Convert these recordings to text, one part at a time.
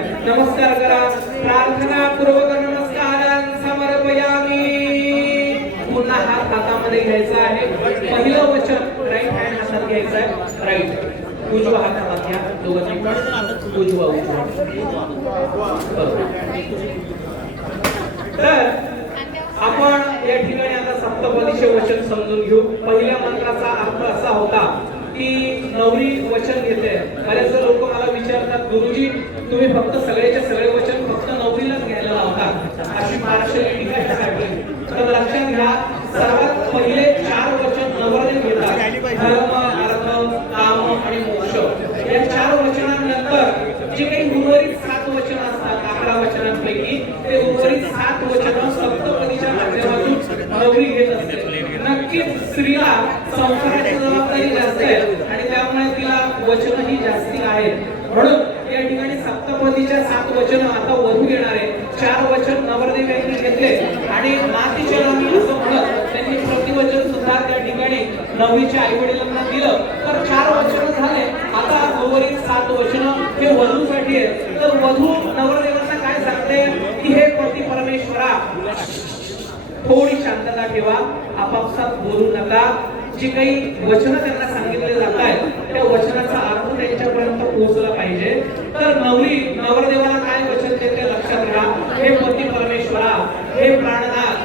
नमस्कार करा. प्रार्थना पूर्वक नमस्कारां समर्पयामी. पुन्हा हात हातामध्ये घ्यायचा आहे. पहिलं वचन राईट हँड हातात घ्यायचं आहे. राईट उजवा हात हातात घ्या. दोघांनी पण उजवा उजवा. तर आपण या ठिकाणी आता सप्तपदीचे वचन समजून घेऊ. पहिल्या मंत्राचा अर्थ असा होता की नवरी वचन घेते. बरेच लोक मला विचारतात, गुरुजी तुम्ही फक्त सगळेचे सगळे वचन फक्त नवरीलाच घ्यायला लावता, अशी पार्शलिटी कशासाठी? तर लक्षात घ्या, सर्वात पहिले 4 वचन नवरदेव घेतात. धर्म, अर्थ, काम आणि मोक्ष. या 4 वचनांनंतर जे काही उर्वरित 7 वचन असतात 11 वचनांपैकी, ते उर्वरित 7 वचन सप्तपदीच्या माध्यमातून नवरी घेत असते. नक्कीच स्त्रीला संसाराची जबाबदारी जास्त आहे आणि त्यामुळे तिला वचनही जास्ती आहेत. म्हणून या ठिकाणी सप्तपदीच्या 7 वचन आता वधू घेणार आहे. 4 वचन नवरदेव यांनी घेतले आणि मातीच्या लावणी असं म्हणत त्यांनी प्रतिवचन सुद्धा त्या ठिकाणी नवरीच्या आई वडिलांना दिलं. तर 4 वचन झाले. आता उर्वरित 7 वचन हे वधूसाठी आहेत. तर वधू नवरदेवांना काय सांगते की हे पती परमेश्वरा, थोडी शांतता ठेवा, आपापसात बोलू नका. जे काही वचन त्यांना सांगितले जात आहेत त्या वचनाचा अर्थ त्यांच्यापर्यंत पोहोचला पाहिजे. तर नवरी नवरदेवाला काय वचन देते लक्षात घ्या. हे पती परमेश्वरा, हे प्राणनाथ,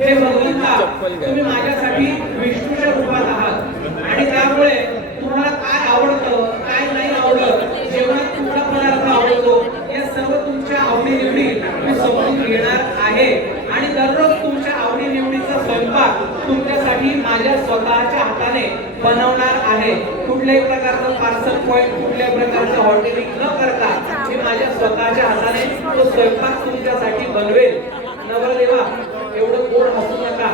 हे भगवंता, तुम्ही माझ्यासाठी विष्णूच्या रूपात आहात आणि त्यामुळे तुम्हाला काय आवडतं काय नाही आवडत, जेवणात कुठला पदार्थ आवडतो, या सर्व तुमच्या आवडीनिवडी मी समजून घेणार आहे आणि दररोज तुमच्या आवडीनिवडीचा स्वयंपाक तुमच्यासाठी माझ्या स्वतःच्या हाताने बनवणार आहे. कुठल्याही प्रकारचं पार्सल पॉइंट, कुठल्याही प्रकारचं हॉटेलिंग न करता मी माझ्या स्वतःच्या हाताने तो स्वयंपाक तुमच्यासाठी बनवेल. नवरदेवा एवढं गोड हसू नका.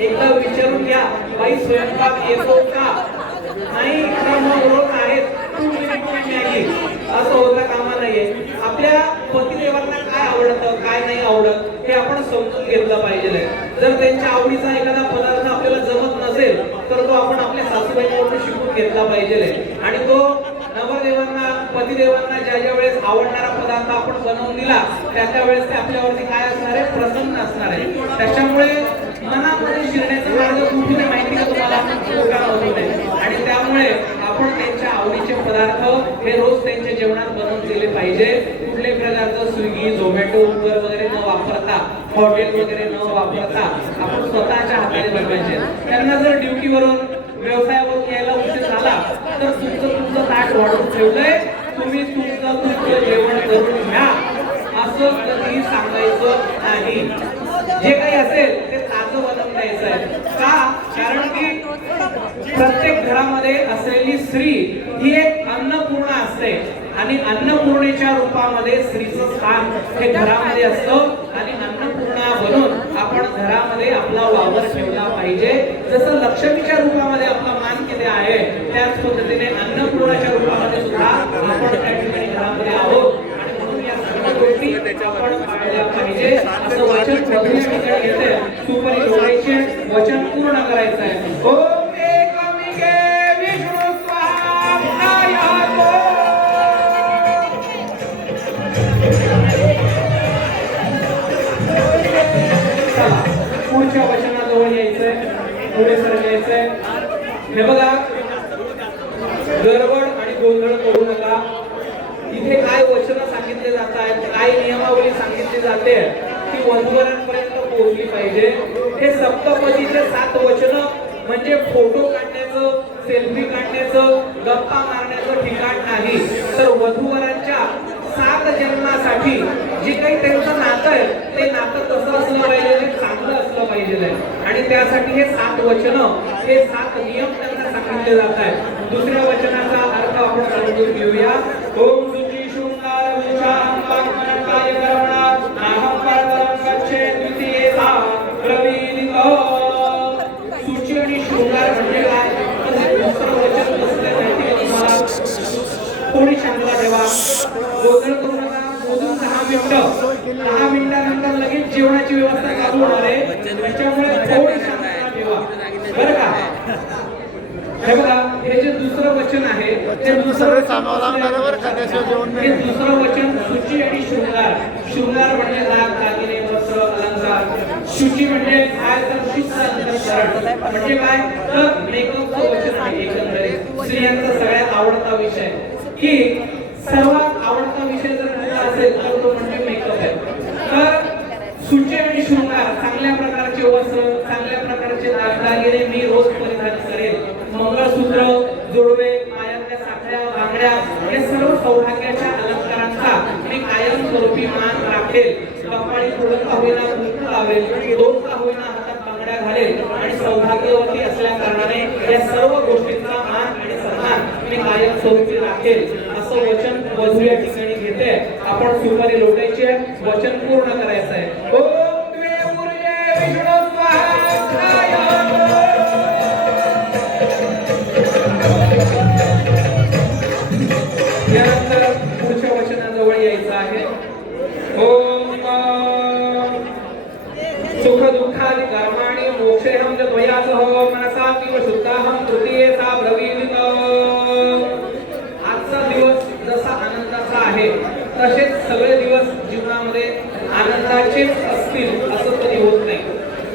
एकदा विचारून घ्या, बाई स्वयंपाक येतो का? नाही रोज आहेत असं होता कामा नाहीये. आपल्या पतिदेवांना काय आवडतं काय नाही आवडत हे आपण समजून घेतलं पाहिजे. जर त्यांच्या आवडीचा एखादा पदार्थ आपल्याला जमत नसेल तर तो आपण आपल्या सासूबाईंकडून शिकून घेतला पाहिजे आणि तो नवरदेवांना पतिदेवांना ज्या वेळेस आवडणारा पदार्थ आपण बनवून दिला त्या वेळेस ते आपल्यावरती काय असणार आहे, प्रसन्न असणार आहे. त्याच्यामुळे मनामध्ये शिरण्याचा मार्ग कुठून आहे माहिती का तुम्हाला? आणि त्यामुळे आपण त्यांच्या आवडीचे पदार्थ हे रोज त्यांच्या जेवणात बनवून दिले पाहिजे. कुठल्याही प्रकारचं स्विगी, झोमॅटो, उबर वगैरे न वापरता, हॉटेल वगैरे न वापरता आपण स्वतःच्या हाताने बनवायचे. त्यांना जर ड्युटीवरून व्यवसायावरून यायला उशीर झाला तर तुमचं ताट वाढवून ठेवलंय, तुम्ही तुमचं जेवण करून घ्या असं कधीही सांगायचं नाही. जे काही असेल ते ताजं बनवून द्यायचं आहे. का? कारण की प्रत्येक घरामध्ये असलेली स्त्री ही एक अन्नपूर्णा असते आणि अन्नपूर्णेच्या रूपामध्ये स्त्रीचं स्थान हे घरामध्ये असतं आणि अन्नपूर्णा बनून आपण घरामध्ये आपला वावर ठेवला पाहिजे. जसं लक्ष्मीच्या रूपामध्ये आपला मान किती आहे त्याच पद्धतीने अन्नपूर्णाच्या रूपामध्ये सुद्धा आपण त्या ठिकाणी घरामध्ये आहोत आणि म्हणून या सर्व गोष्टी आपण पाळल्या पाहिजे. असं वचन ठेवले ठिकाणी येते. सुपरी जोडायचे वचन पूर्ण करायचं आहे. ओम एकमिके विष्णु स्वाहा. पुढच्या वचनाजवळ यायचंय, पुढे सरकायचंय. हे बघा, गडबड आणि गोंधळ करू नका. इथे काय वचन सांगितले जात आहेत, काय नियमावली सांगितली जाते ती वधूवरांपर्यंत पोहोचली पाहिजे. हे सप्तपदीचे 7 वचन म्हणजे फोटो काढण्याचं, सेल्फी काढण्याचं, गप्पा मारण्याचं ठिकाण नाही, तर वधूवरांच्या 7 जन्मासाठी जे काही त्यांचं नातं आहे ते नातं कसं असलं पाहिजे, चांगलं असलं पाहिजे आणि त्यासाठी हे 7 वचन, हे 7 नियम त्यांना सांगितले जात आहेत. दुसऱ्या वचनाचा अर्थ आपण समजून घेऊया. ओम सुची शृंगार विशाम वाक्मनकाय कर्मणा नाहं परतरं गच्छे द्वितीयेधा प्रवीणितो. सुची आणि शृंगार म्हणजे काय? दुसरं वचन कसलं माहिती आहे तुम्हाला? थोडी शांतता ठेवा, गोंधळ करू नका. मोजून 10 मिनिटं, 10 मिनिटानंतर लगेच जेवणाची व्यवस्था चालू होणार आहे. त्याच्यामुळे थोडी शांतता ठेवा बरं का. हे बघा, हे जे दुसरं वचन आहे ते दुसरं वचन सुची शृंगार म्हणजे नाक दागिने वस्त्र अलंकार, शुची म्हणजे काय तर शुद्ध अंतःकरण म्हणजे काय तर मेकअपचं वचन आहे एकंदरीत स्त्रियांचा सगळ्यात आवडता विषय की सर्वात आवडता विषय जर कुठला असेल तर तो म्हणजे मेकअप आहे. तर शुची आणि शृंगार चांगल्या प्रकारचे वस्त्र चांगल्या प्रकारचे दागिने मी रोज परिधान करेन. मंगळसूत्र जोडवे पायातल्या साखळ्या बांगड्या या सर्व सौभाग्याच्या अलंकारांचा मी कायमस्वरूपी मान राखेल. कपाळी थोडं का होईना कुंकू लावेल, दोन का होईना हातात बांगड्या घालेल आणि सौभाग्यवती असल्या कारणाने या सर्व गोष्टींचा मान आणि सन्मान मी कायमस्वरूपी राखेल असं वचन वधू या ठिकाणी घेते. आपण सुपारी लोटायची आहे, वचन पूर्ण करायचं आहे. ओम द्वे ऊर्जे विष्णु स्वाहा. यानंतर पुढच्या वचनाजवळ यायचं आहे. ओम सुख दुःखादि कर्माणि मोक्षेहं च त्वया सह मनसा किव शुद्धाहं तृतीयेचा ब्रवीमित. आजचा दिवस जसा आनंदाचा आहे तसेच सगळे दिवस जीवनामध्ये आनंदाचेच असतील असं कधी होत नाही.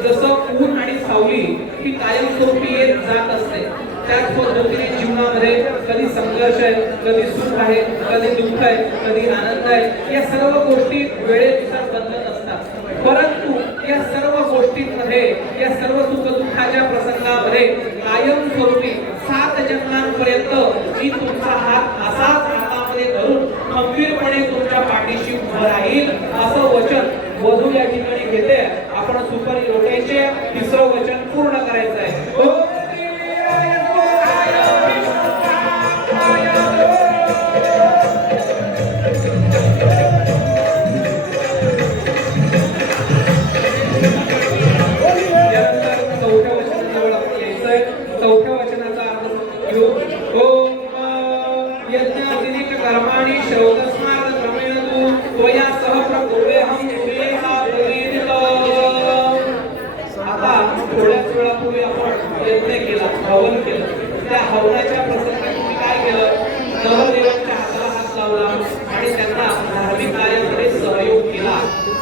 जसं ऊन आणि सावली ही कायमस्वरूपी येत जात असते त्याच पद्धतीने जीवनामध्ये कधी संघर्ष आहे, कधी सुख आहे, कधी दुःख आहे, कधी आनंद आहे. या सर्व गोष्टी वेळेनुसार बदलत असतात. परंतु या सर्व गोष्टींमध्ये या सर्व सुख दुःखाच्या प्रसंगामध्ये कायमस्वरूपी 7 जन्मांपर्यंत मी तुमचा हात असाच हातामध्ये धरून खंबीरपणे तुमच्या पाठीशी उभं राहील असं वचन वधू या ठिकाणी घेते. आपण सुपारी लोटायचे, तिसरं वचन पूर्ण करायचं आहे. चौथ्या वचनाचा अर्थ घेऊ. ओम यज्ञातिनिक कर्माणि श्रौतस्मात् क्रमेण तु त्वया सह प्रकुर्वेहं तुमेहा प्रवीणित. आता थोड्याच वेळापूर्वी आपण यज्ञ केला, हवन केलं. त्या हवनाच्या प्रसंगी तुम्ही काय केलं? नवरदेवांच्या हाताला हात लावला आणि त्यांना धार्मिक कार्यामध्ये सहयोग केला.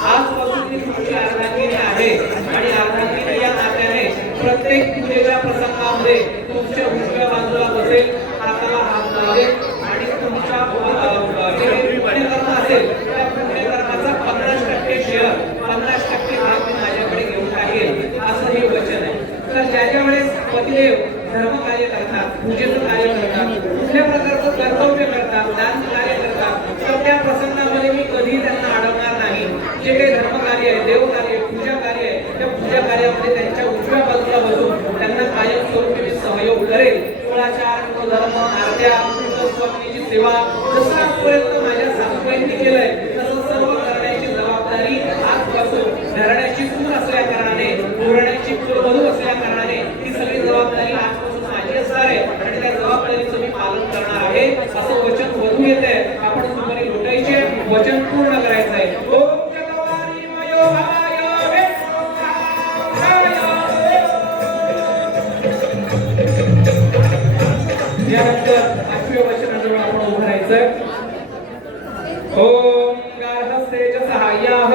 आजपासून ती तुमची अर्धांगिनी आहे आणि अर्धांगिनी या नात्याने प्रत्येक पूजेच्या प्रसंगामध्ये तुमच्या उजव्या बाजूला बसेल, हाताला हात लावेल आणि तुमच्या पुण्यकर्म असेल त्या पुण्यकर्माचा 50% शेअर 50% भाग मी माझ्याकडे घेऊन टाकेल असं हे वचन आहे. तर ज्या वेळेस पतिदेव धर्म कार्य करतात, पूजेचं कार्य करतात, कुठल्या प्रकारचं कर्तव्य करतात, दान कार्य करतात, तर त्या प्रसंगामध्ये मी कधीही त्यांना अडवणार नाही. जे काही धर्म कार्य आहे, देव कार्य, पूजा कार्य आहे, त्या पूजा कार्यामध्ये त्यांच्या उजव्या बाजूला बसून त्यांना कायमस्वरूपी मी सहयोग करेल. कुळाचार, धर्म, आरत्या, स्वामीची सेवा जसं आजपर्यंत माझ्या सासूबाईंनी केलंय तसं सर्व करण्याची जबाबदारी आजपासून धरण्याची सून असल्या कारणाने, पुरण्याची कुलवधू असल्या कारणाने ही सगळी जबाबदारी आजपासून माझी असणार आहे आणि त्या जबाबदारीचं मी पालन करणार आहे असं वचन वधू येते. आपण सुपारी लोटायचे, वचन पूर्ण करायचं आहे. ओम जगवारी मयो भाय यानंतर 8व्या वचनाजवळ आपण उभं राहायचं. ओम गार्हस्थ्येच सहाय्याः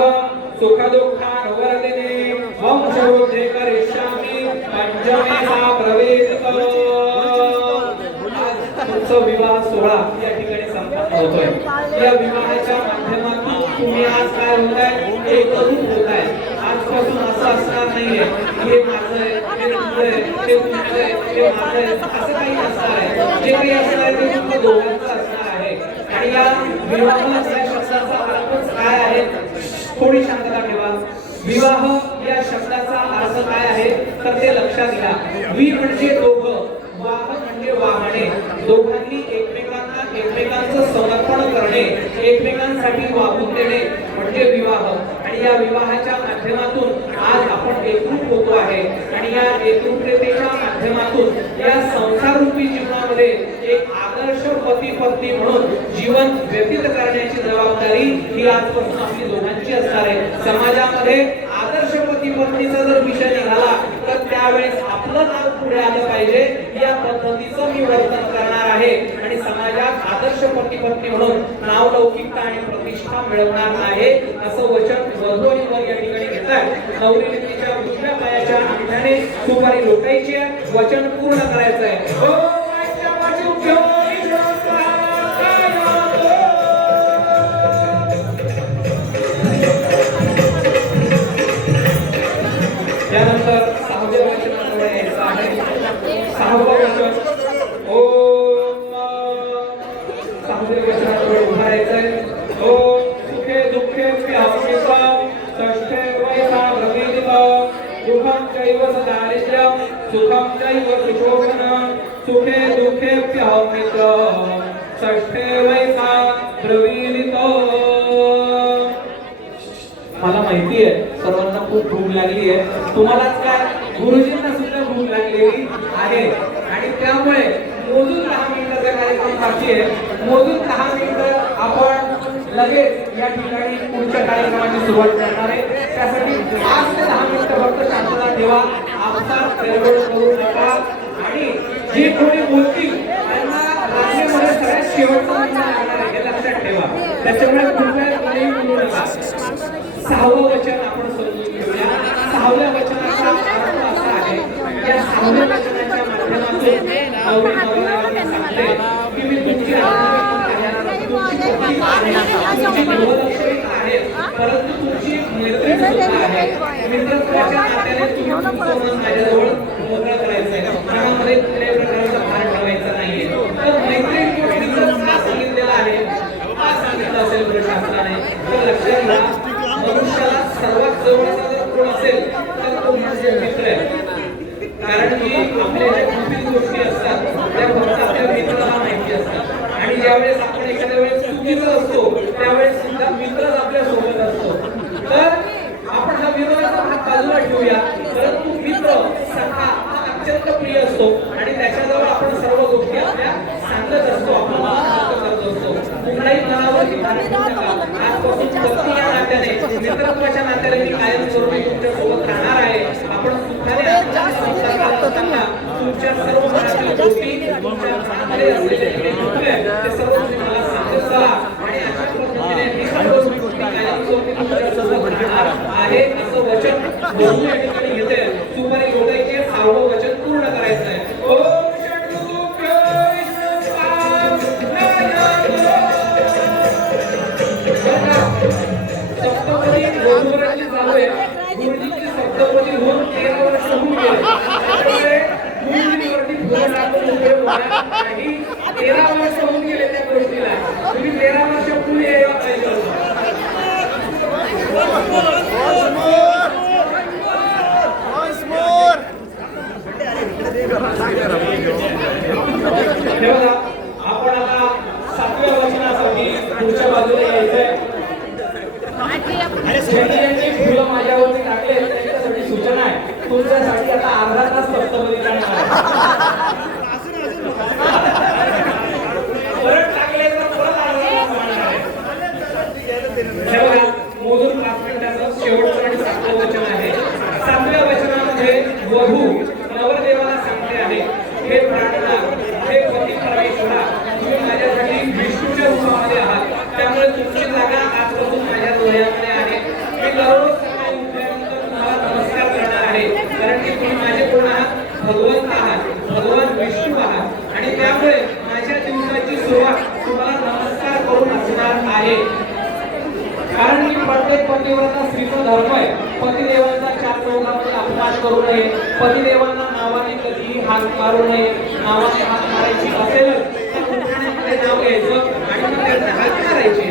सुख दुःखानुवर्तिने वंशवृद्धे करिष्यामि पंचमेसा प्रवेशित. तुमचा विवाह सोहळा या ठिकाणी संपन्न होतोय. या विवाहाच्या माध्यमातून तुम्ही आज काय होताय? एकरूप होताय. आजपासून असं असणार नाहीये हे माझं आहे, हे तुझं आहे, हे तुझं आहे, हे माझं आहे असं काही नसणार आहे. जे काही असणार आहे ते तुमच्या दोघांचं असणार आहे. आणि या विवाह या शब्दाचा अर्थ काय आहे? थोडी शांतता ठेवा. विवाह या शब्दाचा अर्थ काय आहे तर ते लक्षात घ्या. वि म्हणजे दोघं, वाह म्हणजे वाहणे. दोघांनी एकमेकांचं समर्पण करणे, एकमेकांसाठी वाहून देणे म्हणजे विवाह. आणि या विवाहाच्या माध्यमातून आज आपण एकरूप होतो आहे आणि या एकरूपतेच्या माध्यमातून या संसाररूपी जीवनामध्ये एक आदर्श पती पत्नी म्हणून जीवन व्यतीत करण्याची जबाबदारी ही आजपासून आपली दोघांची असणार आहे. समाजामध्ये आदर्श पती पत्नीचा जर विषय निघाला तर त्यावेळेस आपलं नाव पुढे आलं पाहिजे, या पद्धतीचं मी वर्तन करणार आहे आणि समाजात आदर्श पती पत्नी म्हणून नावलौकिकता आणि प्रतिष्ठा मिळवणार आहे, असं वचन वधू आणि वर या ठिकाणी घेतात. नवरीने तिच्या उजव्या पायाच्या अंगठ्याने सुपारी लोटायची आहे, वचन पूर्ण करायचं आहे. ओ माझ्या बाजू घेऊन त्यानंतर सहाव्या वचनाकडे यायचं आहे. सहावं वचन ओम, सहाव्या वचनाकडे उभा राहायचं आहे. ओम सुखे दुःखे प्यामितं षष्ठे वैसा ब्रवीदितं दुःखं चैव सदारिद्र्यं सुखं चैव सुशोभनं सुखे दुःखे प्यामितं षष्ठे वैसा ब्रवीदितं. मला माहिती आहे सर्वांना खूप भूक लागली आहे, तुम्हालाच काय गुरुजींना सुद्धा भूक लागलेली आहे आणि त्यामुळे मोजून 10 मिनिटाचा कार्यक्रम बाकी आहे. मोजून 10 मिनिटं आपण लगेच या ठिकाणी पुढच्या कार्यक्रमाची सुरुवात करणार आहे. त्यासाठी 5 ते 10 मिनिटं फक्त शांतता ठेवा, आपसात गडबड करू नका आणि जे कोणी बोलतील त्यांना रांगेमध्ये सगळ्यात शेवटचा मिनिट लागणार आहे हे लक्षात ठेवा. त्याच्यामुळे कृपया कोणीही बोलू नका. सहावं वचन आपण समजून घेऊया. सहाव्या वचनाचा अर्थ असा आहे, या सहाव्या वचनाच्या माध्यमातून नवरी नवऱ्याला सांगते की मी तुमची आहे, परंतु तुमची मैत्री सुद्धा आहे. मित्रत्वाच्या नात्याने तुम्ही तुमचं मन माझ्याजवळ मोकळं करायचं आहे, मनामध्ये कुठल्याही प्रकारचा भार ठेवायचा नाहीये. तर मैत्री गोष्टीचं का सांगितलेलं आहे, का सांगितलं असेल बरं शास्त्राने, तर लक्षात घ्या मनुष्याला सर्वात जवळचा जर कोण असेल तर तो म्हणजे मित्र आहे. कारण की आपल्या ज्या गुपित गोष्टी असतात त्या फक्त आपल्या मित्राला माहिती असतात आणि ज्यावेळेस आपण एखाद्या वेळेस चुकीचं असतो त्यावेळेस सुद्धा मित्रच आपल्या सोबत असतो. तर आपण हा विरोधाचा भाग बाजूला ठेवूया, परंतु मित्र सखा हा अत्यंत प्रिय असतो आणि त्याच्याजवळ आपण सर्व गोष्टी आपल्या सांगत असतो, आपण करत असतो. कुठल्याही मनावरती भार ठेवू नका. आजपासून पत्नी या नात्याने मित्रत्वाच्या नात्याने मी कायम स्वरूपी तुमच्या सोबत राहणार आहे. आपण सुखाने संसार करत असताना तुमच्या सर्व मनातील गोष्टी तुमच्या मनामध्ये असलेले जे दुःख आहे ते सर्व तुम्ही मला सांगत चला आणि अशा पद्धतीने मी सर्व गोष्टी कायम स्वरूपी तुमच्या सोबत राहणार आहे असं वचन वधू या ठिकाणी घेते. सुपारी लोटायची, 6वं वचन पूर्ण करायचं आहे. ओम सप्तपदी वधूवरांची चालू आहे. गुरुजींची सप्तपदी होऊन 13 वर्ष होऊन गेले. त्यामुळे गुरुजींवरती भर टाकून उपयोग होणार नाही. 13 वर्ष होऊन गेले त्या गोष्टीला. तुम्ही 13 वर्ष पुढे यायला पाहिजे होतं. आपण आता 7व्या वचनासाठी पुढच्या बाजूला यायचंय. फुलं माझ्यावरती टाकले त्यांच्यासाठी सूचना आहे, तुमच्यासाठी आता अर्धा तास सप्तपदी करणार आहे. परत टाकले तर परत अर्धा तास म्हणणार आहे. हे बघा मोजून 5 मिनिटाचं शेवटचं आणि 7वं वचन आहे. 7व्या वचनामध्ये वधू नवरदेवाला सांगते आहे, हे प्राणनाथ, हे पती परमेश्वरा, तुम्ही माझ्यासाठी विष्णूच्या रूपामध्ये आहात, त्यामुळे तुमची जागा आजपासून माझ्या डोळ्यामध्ये आहे. मी दररोज सकाळी उठल्यानंतर तुम्हाला नमस्कार करणार आहे, कारण की तुम्ही माझे कोण आहात, भगवंत आहात, भगवान विष्णू आहात आणि त्यामुळे माझ्या दिवसाची सुरुवात तुम्हाला नमस्कार करून असणार आहे. कारण की प्रत्येक पतिव्रता स्त्रीचा धर्म आहे, पतिदेवांचा 4 चौघामध्ये अपमान करू नये, पतिदेवांना नावाने कधीही हाक मारू नये. नावाने हाक मारायची असेलच तर उठाण्यामध्ये नाव घ्यायचं आणि मग त्यांना हाक मारायची,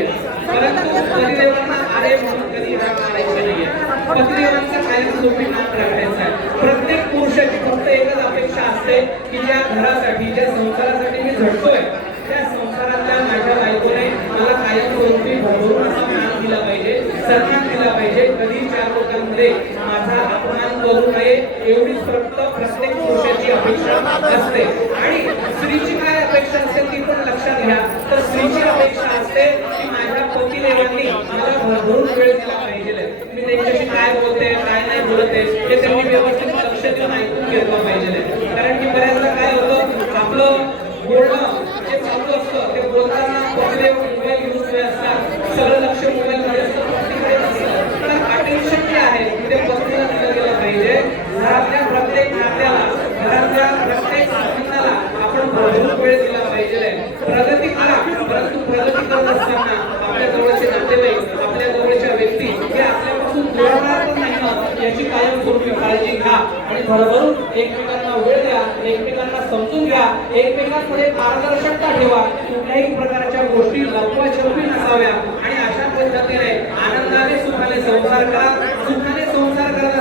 परंतु पतिदेवांना आरे म्हणून कधी हाक मारायची नाहीये. पतिदेवांचा कायमस्वरूपी नाम राखायचा आहे. प्रत्येक पुरुषाची फक्त एकच अपेक्षा असते की ज्या घरासाठी, ज्या संसारासाठी मी झटतोय त्या संसारातल्या माझ्या बायकोने मला कायमस्वरूपी भरभरून असा मान दिला पाहिजे, सन्मान दिला पाहिजे, कधी 4 लोकांमध्ये माझा अपमान करू नये, एवढीच फक्त प्रत्येक पुरुषाची अपेक्षा असते. आणि स्त्रीची काय अपेक्षा असते ती पण लक्षात घ्या. तर स्त्रीची अपेक्षा असते की माझ्या पतिदेवांनी मला भरभरून वेळ दिला पाहिजे, मी त्यांच्याशी काय बोलते काय नाही बोलत आहे हे त्यांनी व्यवस्थित लक्ष देऊन ऐकून घेतलं पाहिजे. कारण की बऱ्याचदा काय होतं, आपलं बोलणं जे चालू असतं ते बोलताना कोणते मोबाईल घेऊन उभे असतात, सगळं लक्ष मोबाईल मध्ये असतं, पत्नीकडे नसतं. तर अटेन्शन जे आहे ते पत्नीला दिलं गेलं पाहिजे. घरातल्या प्रत्येक नात्याला, घरातल्या प्रत्येक संबंधाला आपण भरपूर वेळ दिला पाहिजे. प्रगती करा, परंतु प्रगती करत असताना आपल्या जवळचे नातेवाईक, आपल्या जवळच्या व्यक्ती हे आपल्यापासून दुरावणार तर नाही ना याची कायमस्वरूपी काळजी घ्या आणि भरभरून एकमेकांना वेळ द्या, एकमेकांना समजून घ्या, एकमेकांमध्ये पारदर्शकता ठेवा, कुठल्याही प्रकारच्या गोष्टी लपवाछपवी नसाव्या आणि अशा पद्धतीने आनंदाने सुखाने संसार करा. सुखाने संसार करत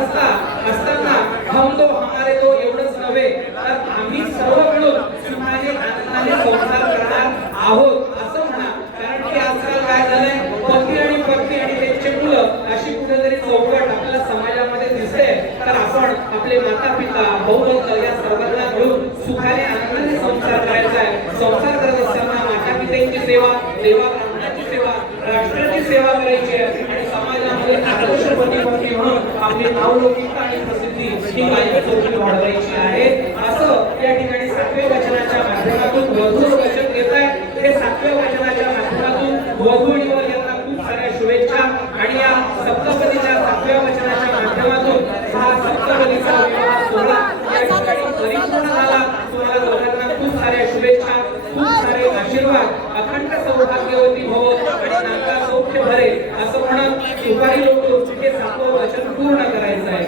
असताना हम दो हमारे दो एवढंच नव्हे तर आम्ही सर्व मिळून सुखाने आनंदाने संसार करणार आहोत असं म्हणा. कारण की आजकाल काय झालंय, पती आणि पत्नी आणि त्यांचे मुलं अशी कुठेतरी चौकट आपल्या समाजामध्ये दिसते. तर आपण आपले माता पिता भाऊ बंधू या सर्वांना मिळून सुखाने आनंदाने संसार करायचा आहे. संसार करत असताना माता पित्यांची सेवा, देवा ब्राह्मणाची सेवा, राष्ट्राची सेवा करायची आहे आणि समाजामध्ये आदर्श पती म्हणून आपली नावलौकिकता आणि प्रसिद्धी ही कायमस्वरूपी वाढवायची आहे. असं या ठिकाणी 7व्या वचनाच्या माध्यमातून वधू वचन देत आहे. ते 7व्या वचनाच्या माध्यमातून वधू आणि वर यांना खूप साऱ्या शुभेच्छा आणि या सप्तपदीच्या 7व्या वचनाच्या माध्यमातून हा सप्तपदीचा विवाह सोहळा या ठिकाणी परिपूर्ण झाला. तुम्हाला दोघांना खूप साऱ्या शुभेच्छा, खूप सारे आशीर्वाद, अखंड सौभाग्यवती भव आणि नाका सौख्य भरे असं म्हणत सुपारी लोटून हे 7वं वचन पूर्ण करायचं आहे.